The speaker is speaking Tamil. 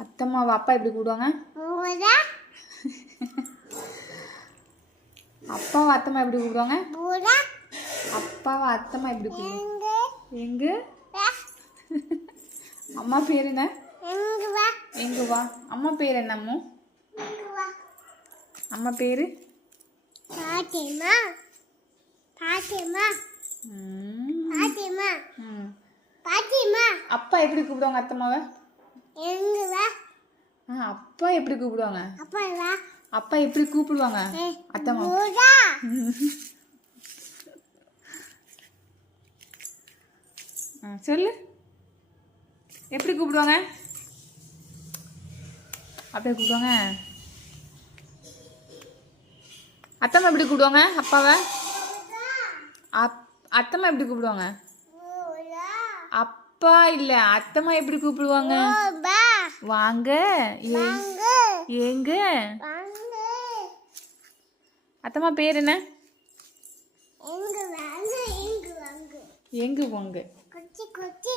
அத்தம்மாவை அப்பா எப்படி கூப்பிடுவாங்க? அப்பாவை அத்தம்மா எப்படி கூப்பிடுவாங்க? அப்பாவை அத்தம்மா எப்படி கூப்பிடுவாங்க? எங்க? அம்மா பேர் என்ன? எங்க வா. அம்மா பேர் என்னம்மோ? அம்மா பேரு? பாத்திமா. பாத்திமா. பாத்திமா. பாத்திமா. அப்பா எப்படி கூப்பிடுவாங்க அத்தம்மாவை? எங்க வா. அப்பா எப்படி கூப்பிடுவாங்க? அப்பா வா. அப்பா எப்படி கூப்பிடுவாங்க அத்தம்மா? சொல்லு, எப்படி கூப்பிடுவாங்க? அப்படியே கூப்பிடுவாங்க. அத்தம்மா எப்படி கூப்பிடுவாங்க அப்பாவை? அத்தம்மா எப்படி கூப்பிடுவாங்க? அப்பா இல்ல, அத்தம்மா எப்படி கூப்பிடுவாங்க? வாங்க. எங்க? அத்தம்மா பேர் என்ன? எங்க வாங்க. கொச்சி கொச்சி.